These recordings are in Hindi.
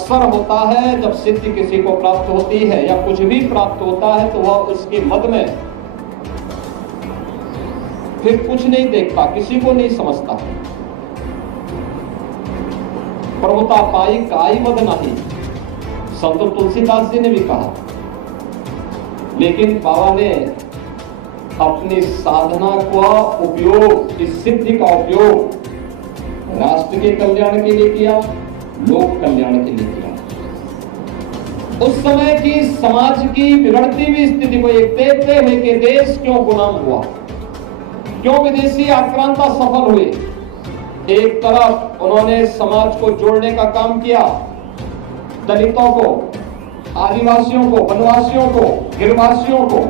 अक्सर होता है जब सिद्धि किसी को प्राप्त होती है या कुछ भी प्राप्त होता है तो वह उसके मद में फिर कुछ नहीं देखता, किसी को नहीं समझता। प्रभुता पाई काई मद नहीं, संत तुलसीदास जी ने भी कहा। लेकिन बाबा ने अपनी साधना का उपयोग, इस सिद्धि का उपयोग राष्ट्र के कल्याण के लिए किया, लोक कल्याण के लिए किया। उस समय की समाज की बिगड़ती हुई स्थिति को एक देखते हुए कि देश क्यों गुलाम हुआ, क्यों विदेशी आक्रांता सफल हुए। एक तरफ उन्होंने समाज को जोड़ने का काम किया, दलितों को, आदिवासियों को, वनवासियों को, गिरवासियों को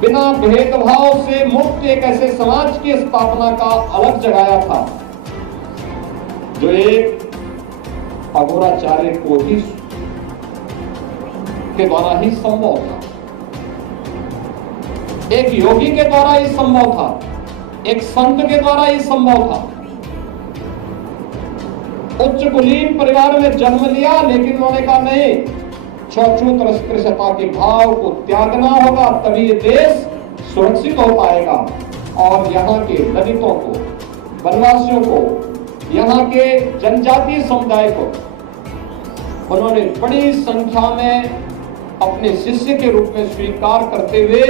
बिना भेदभाव से मुक्त एक ऐसे समाज की स्थापना का अलग जगाया था जो एक अघोराचार्य को ही के द्वारा ही संभव था, एक योगी के द्वारा ही संभव था, एक संत के द्वारा ही संभव था। उच्च कुलीन परिवार में जन्म लिया, लेकिन उन्होंने कहा नहीं, छूत अस्पृश्यता के भाव को त्यागना होगा, तभी ये देश सुरक्षित हो पाएगा। और यहाँ के दलितों को, वनवासियों को, यहाँ के जनजातीय समुदाय को उन्होंने बड़ी संख्या में अपने शिष्य के रूप में स्वीकार करते हुए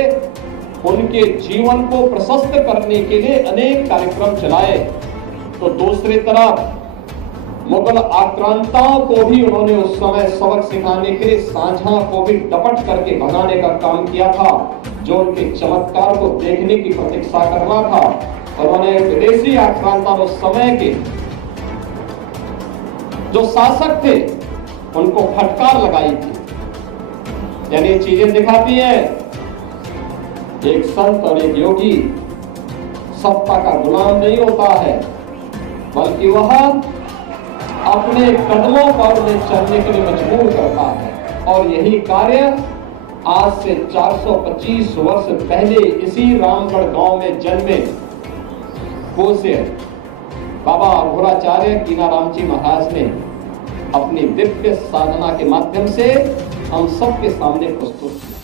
उनके जीवन को प्रशस्त करने के लिए अनेक कार्यक्रम चलाए। तो दूसरी तरफ मुगल आक्रांताओं को भी उन्होंने उस समय सबक सिखाने के लिए सांझा को भी डपट करके भगाने का काम किया था, जो उनके चमत्कार को देखने की प्रतीक्षा करना था। उन्होंने विदेशी आक्रांता उस समय के जो शासक थे उनको फटकार लगाई थी। यानी ये चीजें दिखाती है एक संत और एक योगी सत्ता का गुलाम नहीं होता है, बल्कि वह अपने कदमों पर उन्हें चलने के लिए मजबूर करता है। और यही कार्य आज से 425 वर्ष पहले इसी रामगढ़ गांव में जन्मे पूज्य बाबा अघोराचार्य कीनाराम जी महाराज ने अपनी दिव्य साधना के माध्यम से हम सबके सामने प्रस्तुत किया।